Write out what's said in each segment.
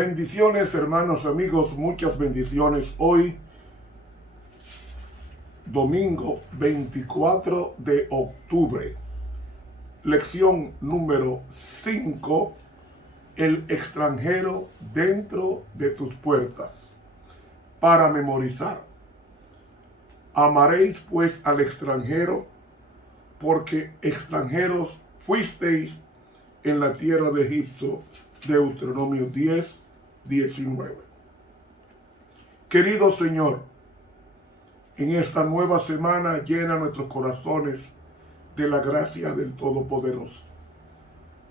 Bendiciones, hermanos, amigos, muchas bendiciones. Hoy, domingo 24 de octubre, lección número 5, el extranjero dentro de tus puertas. Para memorizar. Amaréis pues al extranjero, porque extranjeros fuisteis en la tierra de Egipto. Deuteronomio 10:19. Querido Señor, en esta nueva semana llena nuestros corazones de la gracia del Todopoderoso.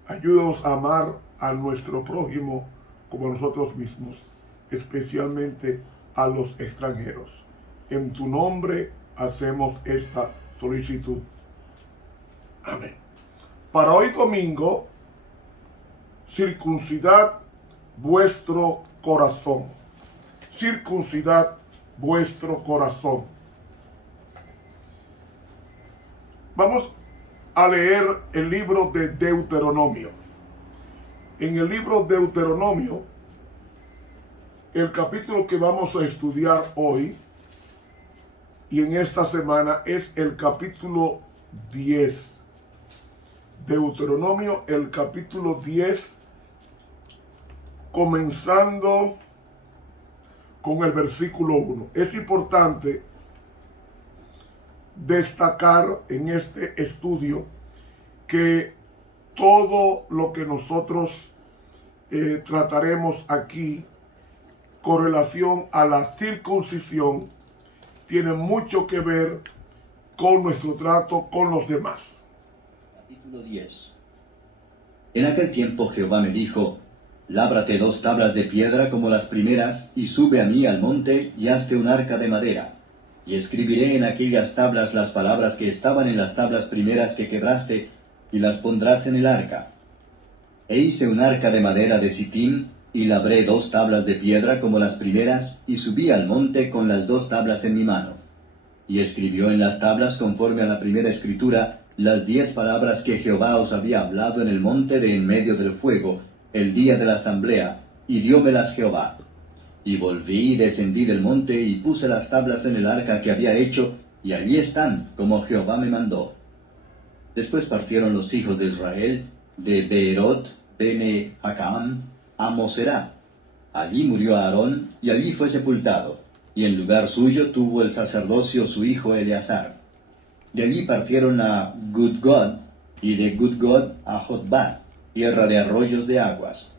Ayúdanos a amar a nuestro prójimo como a nosotros mismos, especialmente a los extranjeros. En tu nombre hacemos esta solicitud. Amén. Para hoy domingo, circuncidad vuestro corazón. Circuncidad vuestro corazón. Vamos a leer el libro de Deuteronomio. En el libro de Deuteronomio, el capítulo que vamos a estudiar hoy y en esta semana es el capítulo 10. Deuteronomio, el capítulo 10, comenzando con el versículo 1. Es importante destacar en este estudio que todo lo que nosotros trataremos aquí con relación a la circuncisión tiene mucho que ver con nuestro trato con los demás. Capítulo 10. En aquel tiempo Jehová me dijo: Lábrate 2 tablas de piedra como las primeras, y sube a mí al monte, y hazte un arca de madera. Y escribiré en aquellas tablas las palabras que estaban en las tablas primeras que quebraste, y las pondrás en el arca. E hice un arca de madera de Sitim, y labré 2 tablas de piedra como las primeras, y subí al monte con las 2 tablas en mi mano. Y escribió en las tablas, conforme a la primera escritura, las 10 palabras que Jehová os había hablado en el monte de en medio del fuego, el día de la asamblea, y diómelas Jehová. Y volví y descendí del monte, y puse las tablas en el arca que había hecho, y allí están, como Jehová me mandó. Después partieron los hijos de Israel, de Beerot, Bene Jacaam, a Moserá. Allí murió Aarón, y allí fue sepultado, y en lugar suyo tuvo el sacerdocio su hijo Eleazar. De allí partieron a Gudgod, y de Gudgod a Jotbah, tierra de arroyos de aguas.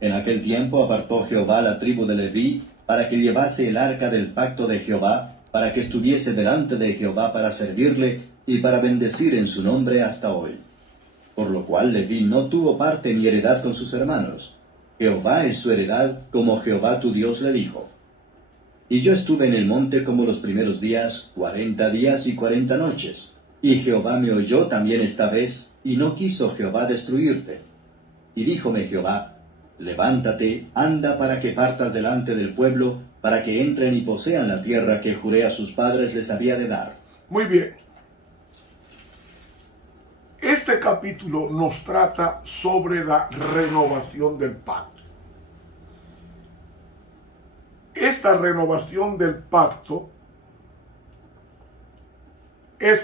En aquel tiempo apartó Jehová la tribu de Leví, para que llevase el arca del pacto de Jehová, para que estuviese delante de Jehová para servirle, y para bendecir en su nombre hasta hoy. Por lo cual Leví no tuvo parte ni heredad con sus hermanos. Jehová es su heredad, como Jehová tu Dios le dijo. Y yo estuve en el monte como los primeros días, 40 días y 40 noches. Y Jehová me oyó también esta vez, y no quiso Jehová destruirte. Y díjome Jehová: Levántate, anda para que partas delante del pueblo, para que entren y posean la tierra que juré a sus padres les había de dar. Muy bien. Este capítulo nos trata sobre la renovación del pacto. Esta renovación del pacto es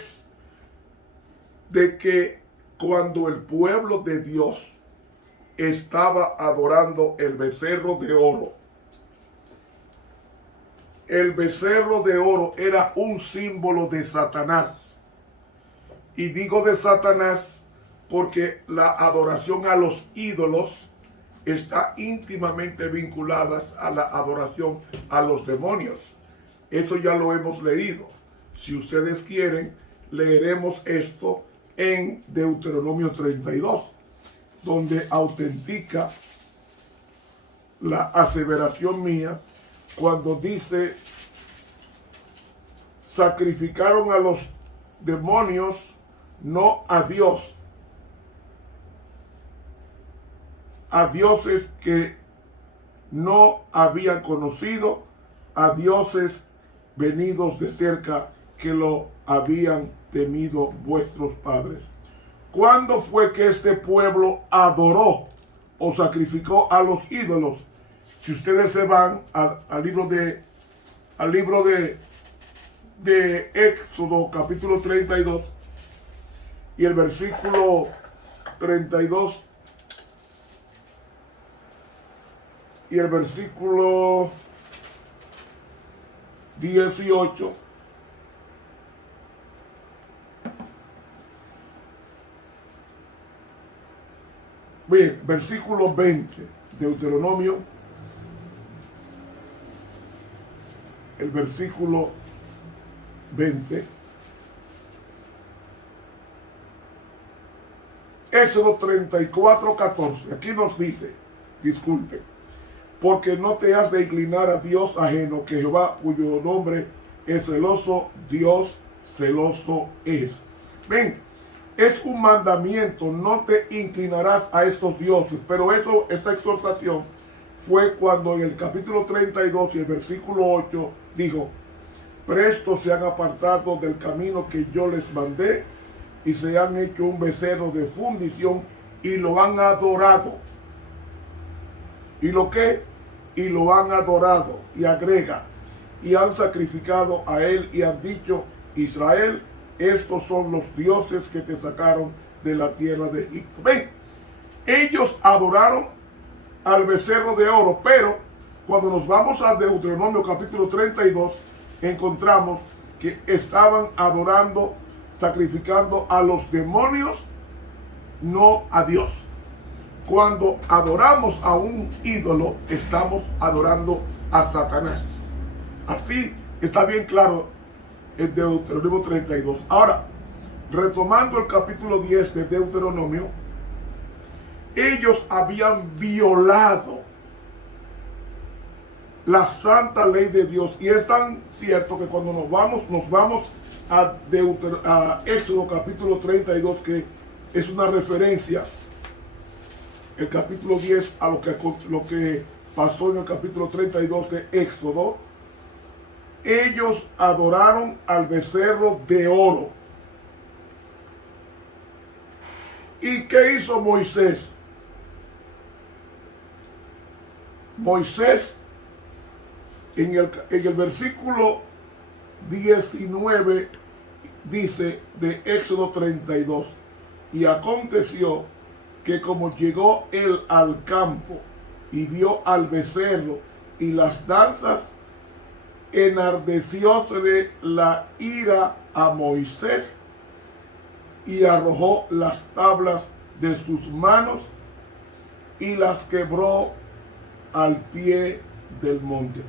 de que cuando el pueblo de Dios estaba adorando el becerro de oro, el becerro de oro era un símbolo de Satanás. Y digo de Satanás porque la adoración a los ídolos está íntimamente vinculada a la adoración a los demonios. Eso ya lo hemos leído. Si ustedes quieren, leeremos esto en Deuteronomio 32, donde autentica la aseveración mía cuando dice: sacrificaron a los demonios, no a Dios, a dioses que no habían conocido, a dioses venidos de cerca que lo habían temido vuestros padres. ¿Cuándo fue que este pueblo adoró o sacrificó a los ídolos? Si ustedes se van al libro de Éxodo capítulo 32 y el versículo 32 y el versículo 18, bien, versículo 20, Deuteronomio, el versículo 20, Éxodo 34, 14, aquí nos dice, disculpe, porque no te has de inclinar a Dios ajeno, que Jehová, cuyo nombre es celoso, Dios celoso es. Ven, es un mandamiento, no te inclinarás a estos dioses, pero esa exhortación fue cuando en el capítulo 32 y el versículo 8 dijo, presto se han apartado del camino que yo les mandé y se han hecho un becerro de fundición y lo han adorado. ¿Y lo qué? Y lo han adorado, y agrega, y han sacrificado a él y han dicho, Israel, estos son los dioses que te sacaron de la tierra de Egipto. Ven, ellos adoraron al becerro de oro, pero cuando nos vamos a Deuteronomio capítulo 32, encontramos que estaban adorando, sacrificando a los demonios, no a Dios. Cuando adoramos a un ídolo, estamos adorando a Satanás. Así está bien claro en Deuteronomio 32. Ahora, retomando el capítulo 10 de Deuteronomio, ellos habían violado la santa ley de Dios. Y es tan cierto que cuando nos vamos a Éxodo capítulo 32, que es una referencia, el capítulo 10 a lo que pasó en el capítulo 32 de Éxodo. Ellos adoraron al becerro de oro. ¿Y qué hizo Moisés? Moisés, en el versículo 19, dice de Éxodo 32, y aconteció que como llegó él al campo y vio al becerro y las danzas, enardeciósele la ira a Moisés y arrojó las tablas de sus manos y las quebró al pie del monte.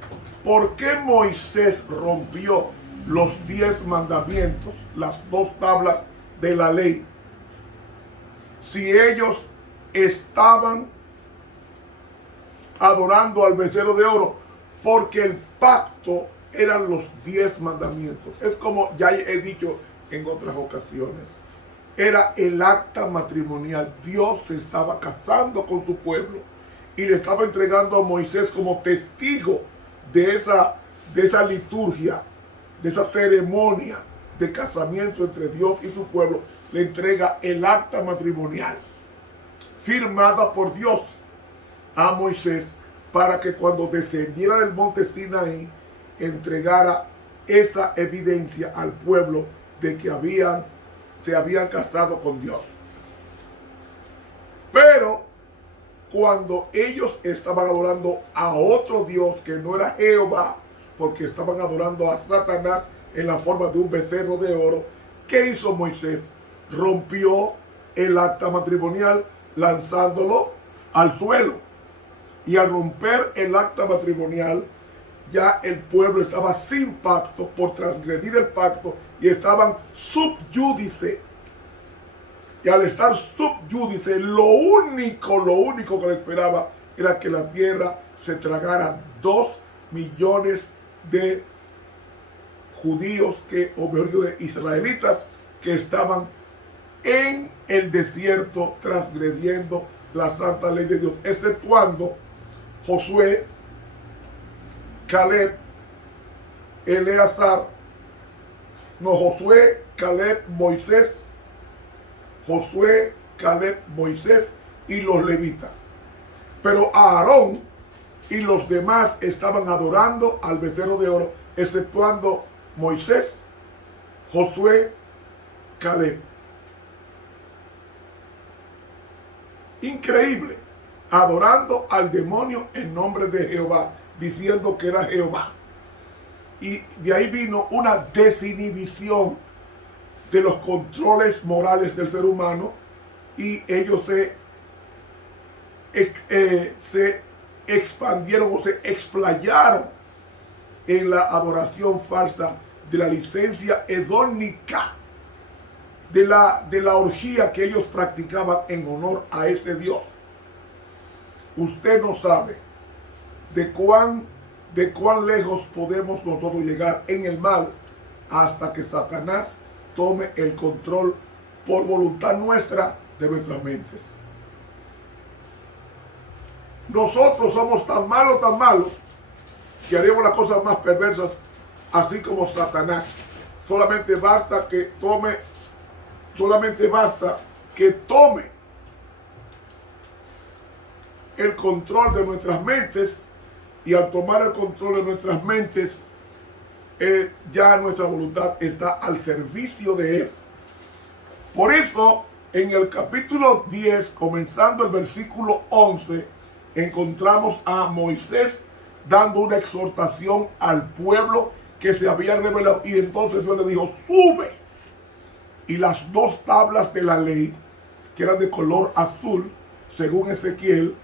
¿Por qué Moisés rompió los 10 mandamientos, las 2 tablas de la ley? Si ellos estaban adorando al becerro de oro, porque el pacto eran los 10 mandamientos. Es como ya he dicho en otras ocasiones, era el acta matrimonial. Dios se estaba casando con su pueblo y le estaba entregando a Moisés como testigo de esa liturgia, de esa ceremonia de casamiento entre Dios y su pueblo. Le entrega el acta matrimonial firmada por Dios a Moisés, para que cuando descendiera del monte Sinaí entregara esa evidencia al pueblo de que se habían casado con Dios. Pero cuando ellos estaban adorando a otro Dios que no era Jehová, porque estaban adorando a Satanás en la forma de un becerro de oro, ¿qué hizo Moisés? Rompió el acta matrimonial lanzándolo al suelo. Y al romper el acta matrimonial, ya el pueblo estaba sin pacto por transgredir el pacto y estaban subyúdice. Y al estar subyúdice, lo único que le esperaba era que la tierra se tragara 2 millones de judíos, o mejor dicho, de israelitas que estaban en el desierto transgrediendo la santa ley de Dios, exceptuando Josué, Caleb, Eleazar, Josué, Caleb, Moisés, Josué, Caleb, Moisés y los levitas. Pero Aarón y los demás estaban adorando al becerro de oro, exceptuando Moisés, Josué, Caleb. Increíble, adorando al demonio en nombre de Jehová, diciendo que era Jehová. Y de ahí vino una desinhibición de los controles morales del ser humano, y ellos se expandieron o se explayaron en la adoración falsa de la licencia hedónica, de la orgía que ellos practicaban en honor a ese Dios. Usted no sabe de cuán lejos podemos nosotros llegar en el mal hasta que Satanás tome el control por voluntad nuestra de nuestras mentes. Nosotros somos tan malos, que haremos las cosas más perversas, así como Satanás. Solamente basta que tome el control de nuestras mentes, y al tomar el control de nuestras mentes, ya nuestra voluntad está al servicio de él. Por eso, en el capítulo 10, comenzando el versículo 11, encontramos a Moisés dando una exhortación al pueblo que se había revelado. Y entonces Dios le dijo: sube. Y las dos tablas de la ley, que eran de color azul, según Ezequiel,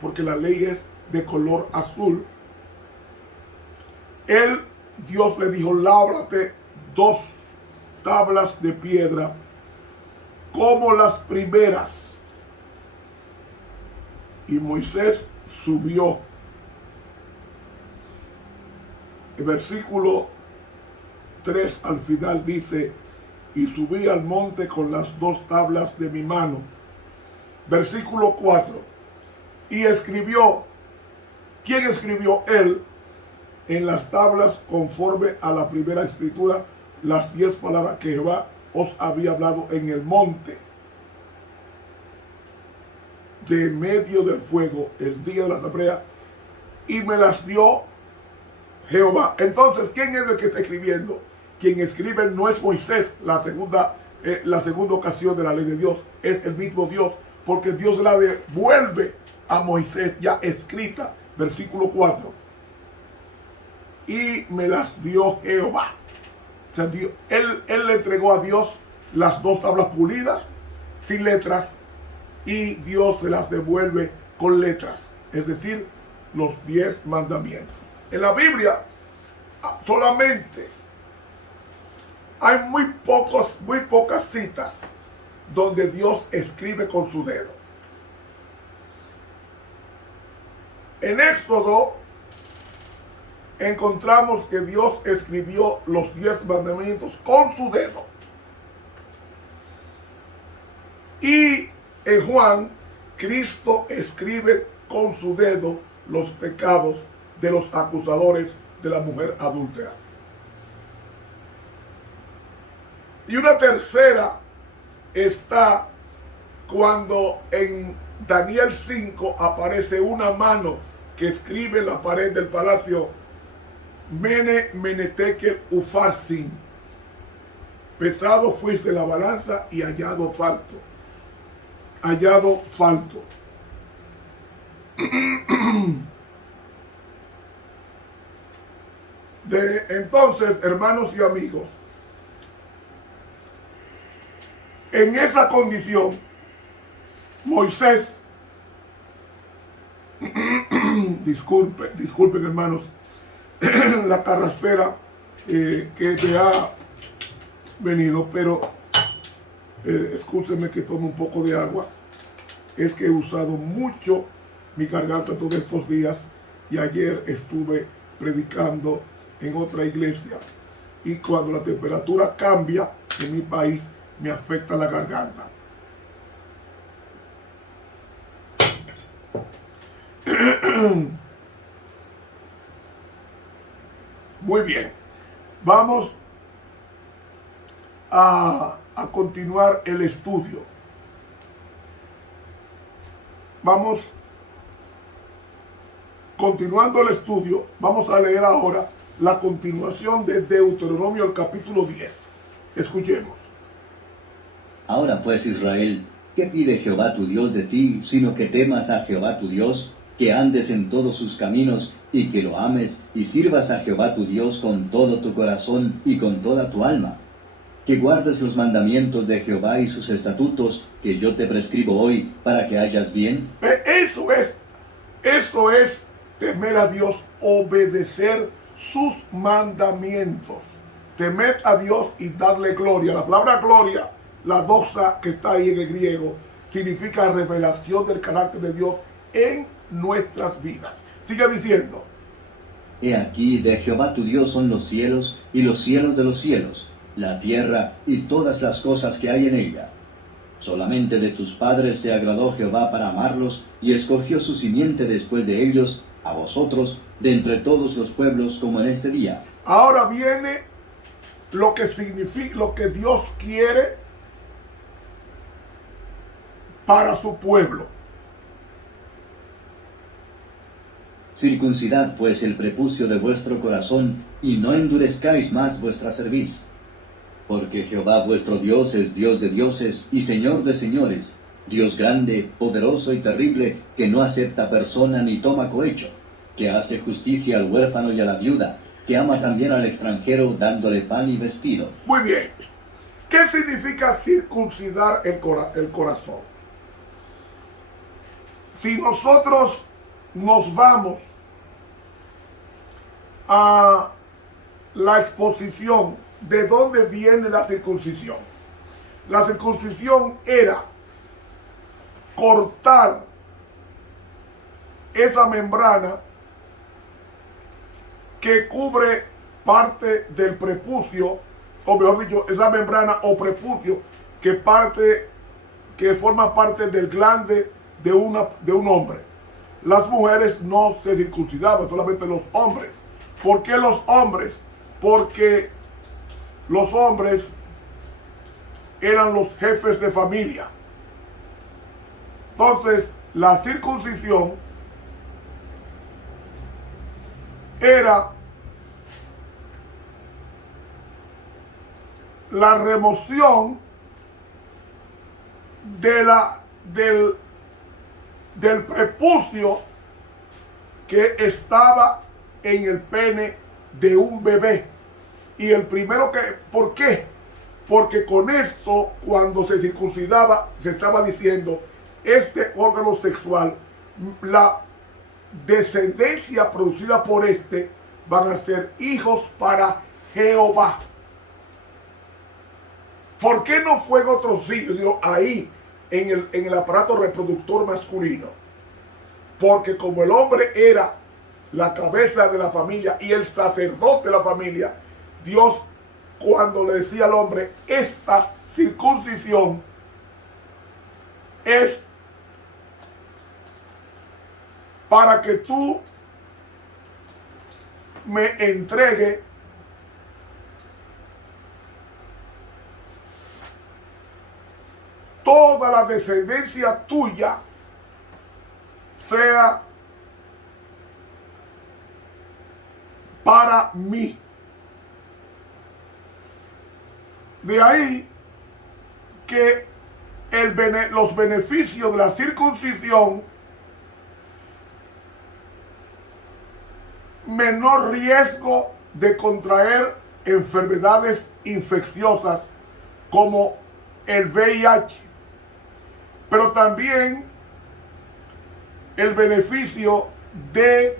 porque la ley es de color azul, Dios le dijo: lábrate 2 tablas de piedra como las primeras. Y Moisés subió. El versículo 3 al final dice: y subí al monte con las 2 tablas de mi mano. Versículo 4. Y escribió. ¿Quién escribió? Él. En las tablas, conforme a la primera escritura, las 10 palabras que Jehová os había hablado en el monte, de medio del fuego, el día de la asamblea, y me las dio Jehová. Entonces, ¿quién es el que está escribiendo? Quien escribe no es Moisés, la segunda ocasión de la ley de Dios, es el mismo Dios, porque Dios la devuelve a Moisés ya escrita. Versículo 4. Y me las dio Jehová. O sea, él le entregó a Dios las 2 tablas pulidas, sin letras, y Dios se las devuelve con letras, es decir, los 10 mandamientos. En la Biblia solamente hay muy pocas citas donde Dios escribe con su dedo. En Éxodo encontramos que Dios escribió los 10 mandamientos con su dedo. Y en Juan, Cristo escribe con su dedo los pecados de los acusadores de la mujer adúltera. Y una tercera está cuando en Daniel 5 aparece una mano que escribe en la pared del palacio: Mene, Mene, Tekel, Ufarsin. Pesado fuiste la balanza y hallado falto. Entonces, hermanos y amigos, en esa condición, Moisés, disculpen hermanos, la carraspera que me ha venido, pero escúchenme que tome un poco de agua. Es que he usado mucho mi garganta todos estos días, y ayer estuve predicando en otra iglesia, y cuando la temperatura cambia en mi país me afecta la garganta. Muy bien, vamos a continuar el estudio. continuando el estudio, vamos a leer ahora la continuación de Deuteronomio, el capítulo 10. Escuchemos. Ahora pues, Israel, ¿qué pide Jehová tu Dios de ti, sino que temas a Jehová tu Dios, que andes en todos sus caminos, y que lo ames, y sirvas a Jehová tu Dios con todo tu corazón y con toda tu alma? Que guardes los mandamientos de Jehová y sus estatutos, que yo te prescribo hoy, para que hayas bien. Eso es temer a Dios, obedecer sus mandamientos. Temer a Dios y darle gloria. La palabra gloria, la doxa que está ahí en el griego, significa revelación del carácter de Dios en nuestras vidas. Sigue diciendo. He aquí, de Jehová tu Dios son los cielos y los cielos de los cielos, la tierra y todas las cosas que hay en ella. Solamente de tus padres se agradó Jehová para amarlos, y escogió su simiente después de ellos, a vosotros, de entre todos los pueblos, como en este día. Ahora viene lo que significa, lo que Dios quiere para su pueblo. Circuncidad pues el prepucio de vuestro corazón, y no endurezcáis más vuestra cerviz. Porque Jehová vuestro Dios es Dios de dioses y Señor de señores, Dios grande, poderoso y terrible, que no acepta persona ni toma cohecho, que hace justicia al huérfano y a la viuda, que ama también al extranjero, dándole pan y vestido. Muy bien. ¿Qué significa circuncidar el corazón? Si nosotros nos vamos a la exposición de dónde viene la circuncisión. La circuncisión era cortar esa membrana que cubre parte del prepucio, o mejor dicho, esa membrana o prepucio que forma parte del glande de un hombre. Las mujeres no se circuncidaban, solamente los hombres. ¿Por qué los hombres? Porque los hombres eran los jefes de familia. Entonces, la circuncisión era la remoción del prepucio que estaba en el pene de un bebé. Y el primero ¿por qué? Porque con esto, cuando se circuncidaba, se estaba diciendo, este órgano sexual, la descendencia producida por este, van a ser hijos para Jehová. ¿Por qué no fue en otro sitio? Ahí, en el aparato reproductor masculino. Porque como el hombre era la cabeza de la familia y el sacerdote de la familia, Dios, cuando le decía al hombre, esta circuncisión es para que tú me entregues toda la descendencia tuya, sea para mí. De ahí que los beneficios de la circuncisión, menor riesgo de contraer enfermedades infecciosas como el VIH, pero también el beneficio de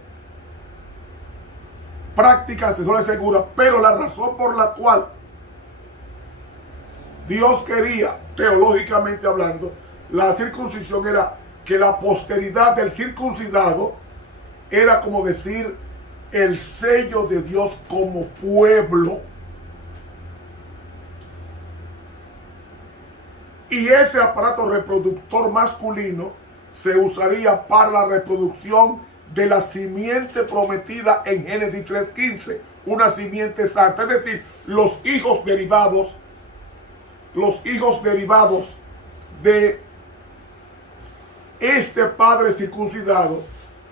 prácticas sexuales seguras. Pero la razón por la cual Dios quería, teológicamente hablando, la circuncisión era que la posteridad del circuncidado era como decir el sello de Dios como pueblo. Y ese aparato reproductor masculino se usaría para la reproducción de la simiente prometida en Génesis 3:15, una simiente santa, es decir, los hijos derivados de este padre circuncidado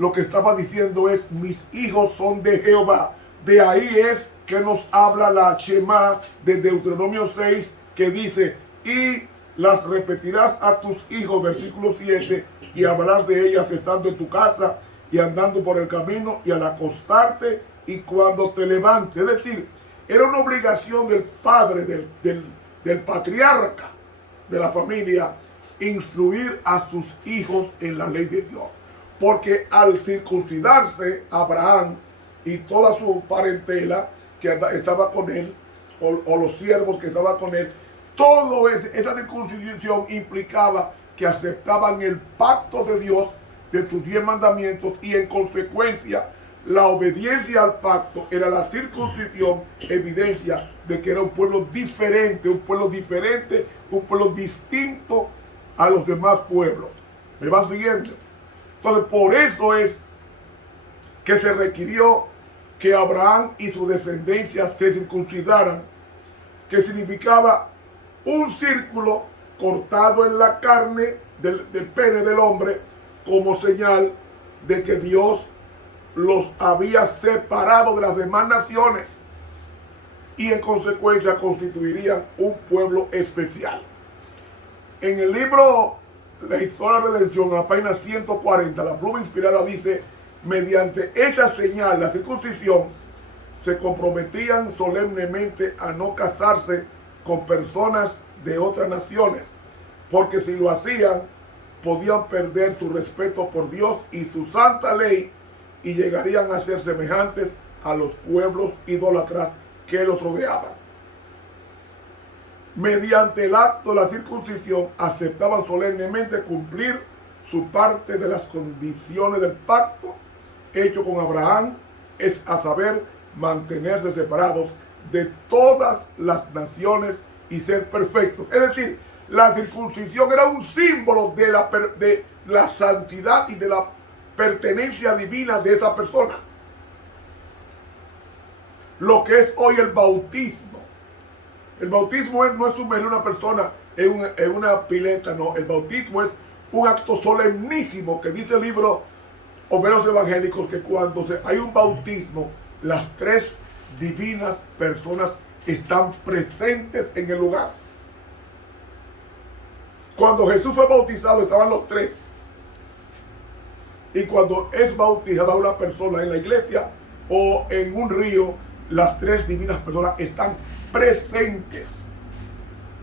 lo que estaba diciendo es: mis hijos son de Jehová. De ahí es que nos habla la Shema de Deuteronomio 6, que dice: y las repetirás a tus hijos, versículo 7, y hablarás de ellas estando en tu casa y andando por el camino y al acostarte y cuando te levantes. Es decir, era una obligación del padre, del patriarca de la familia, instruir a sus hijos en la ley de Dios. Porque al circuncidarse Abraham y toda su parentela que estaba con él, o los siervos que estaban con él, esa circuncisión implicaba que aceptaban el pacto de Dios, de sus 10 mandamientos, y en consecuencia la obediencia al pacto era la circuncisión, evidencia de que era un pueblo diferente, un pueblo distinto a los demás pueblos. ¿Me van siguiendo? Entonces, por eso es que se requirió que Abraham y su descendencia se circuncidaran, que significaba un círculo cortado en la carne del pene del hombre, como señal de que Dios los había separado de las demás naciones y en consecuencia constituirían un pueblo especial. En el libro La Historia de la Redención, en la página 140, la pluma inspirada dice: mediante esa señal, la circuncisión, se comprometían solemnemente a no casarse con personas de otras naciones, porque si lo hacían, podían perder su respeto por Dios y su santa ley y llegarían a ser semejantes a los pueblos idólatras que los rodeaban. Mediante el acto de la circuncisión aceptaban solemnemente cumplir su parte de las condiciones del pacto hecho con Abraham, es a saber, mantenerse separados de todas las naciones y ser perfectos. Es decir, la circuncisión era un símbolo de la santidad y de la pertenencia divina de esa persona. Lo que es hoy el bautismo. El bautismo no es sumergir a una persona en una pileta, no. El bautismo es un acto solemnísimo que dice el libro Obreros Evangélicos que cuando hay un bautismo, las 3 divinas personas están presentes en el lugar. Cuando Jesús fue bautizado estaban los 3. Y cuando es bautizada una persona en la iglesia o en un río, las 3 divinas personas están presentes.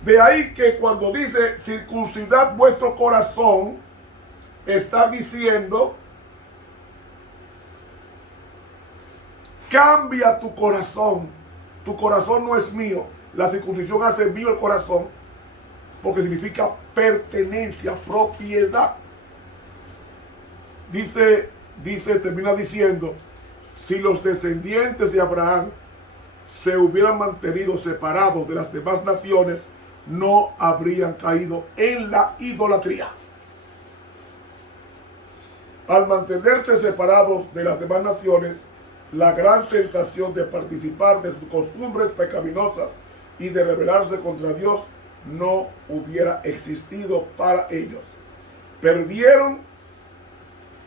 De ahí que cuando dice circuncidad vuestro corazón, está diciendo: cambia tu corazón. Tu corazón no es mío. La circuncisión hace mío el corazón, porque significa pertenencia, propiedad. Termina diciendo: si los descendientes de Abraham se hubieran mantenido separados de las demás naciones, no habrían caído en la idolatría. Al mantenerse separados de las demás naciones, la gran tentación de participar de sus costumbres pecaminosas y de rebelarse contra Dios no hubiera existido para ellos. Perdieron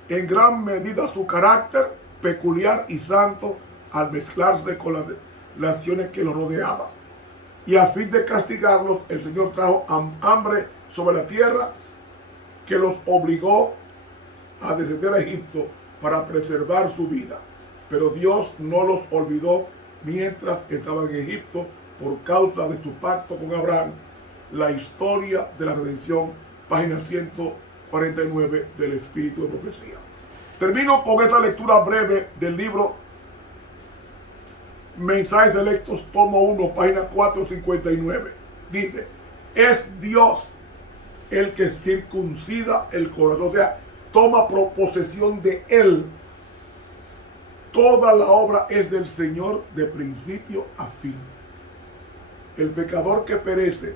en gran medida su carácter peculiar y santo al mezclarse con las naciones que los rodeaban. Y a fin de castigarlos, el Señor trajo hambre sobre la tierra, que los obligó a descender a Egipto para preservar su vida. Pero Dios no los olvidó mientras estaban en Egipto por causa de su pacto con Abraham. La historia de la redención, página 149 del Espíritu de Profecía. Termino con esta lectura breve del libro Mensajes Selectos, tomo 1, página 459. Dice: es Dios el que circuncida el corazón, o sea, toma posesión de él. Toda la obra es del Señor de principio a fin. El pecador que perece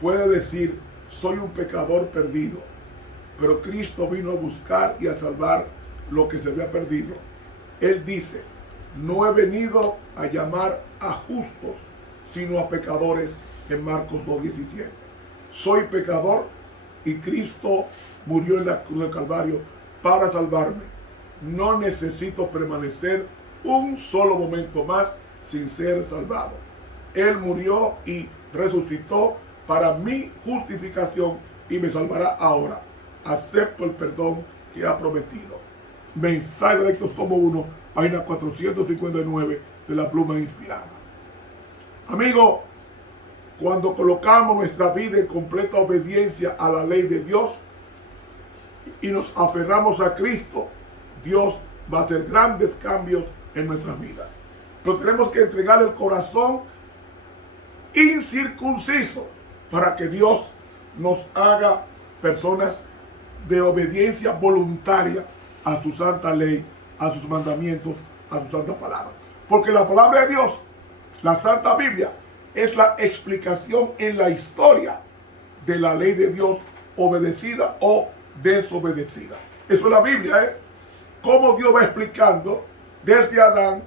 puede decir: soy un pecador perdido, pero Cristo vino a buscar y a salvar lo que se había perdido. Él dice: no he venido a llamar a justos, sino a pecadores, en Marcos 2:17. Soy pecador y Cristo murió en la cruz del Calvario para salvarme. no necesito permanecer un solo momento más sin ser salvado. Él murió y resucitó para mi justificación y me salvará ahora. Acepto el perdón que ha prometido. Mensaje de Hechos tomo 1, página 459 de la Pluma Inspirada. Amigo, cuando colocamos nuestra vida en completa obediencia a la ley de Dios y nos aferramos a Cristo, Dios va a hacer grandes cambios en nuestras vidas. Pero tenemos que entregar el corazón incircunciso para que Dios nos haga personas de obediencia voluntaria a su santa ley, a sus mandamientos, a su santa palabra. Porque la palabra de Dios, la Santa Biblia, es la explicación en la historia de la ley de Dios obedecida o desobedecida. Eso es la Biblia, ¿eh? Cómo Dios va explicando desde Adán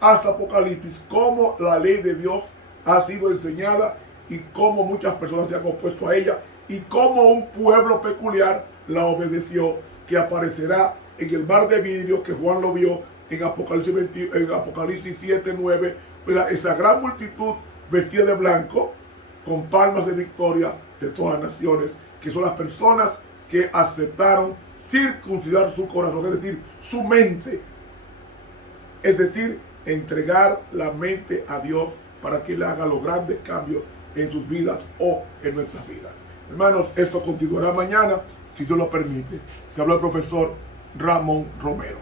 hasta Apocalipsis, cómo la ley de Dios ha sido enseñada y cómo muchas personas se han opuesto a ella y cómo un pueblo peculiar la obedeció, que aparecerá en el mar de vidrio que Juan lo vio en Apocalipsis 7, 9, esa gran multitud vestida de blanco con palmas de victoria de todas las naciones, que son las personas que aceptaron circuncidar su corazón, es decir, su mente, es decir, entregar la mente a Dios para que Él haga los grandes cambios en sus vidas o en nuestras vidas. Hermanos, esto continuará mañana, si Dios lo permite. Te habla el profesor Ramón Romero.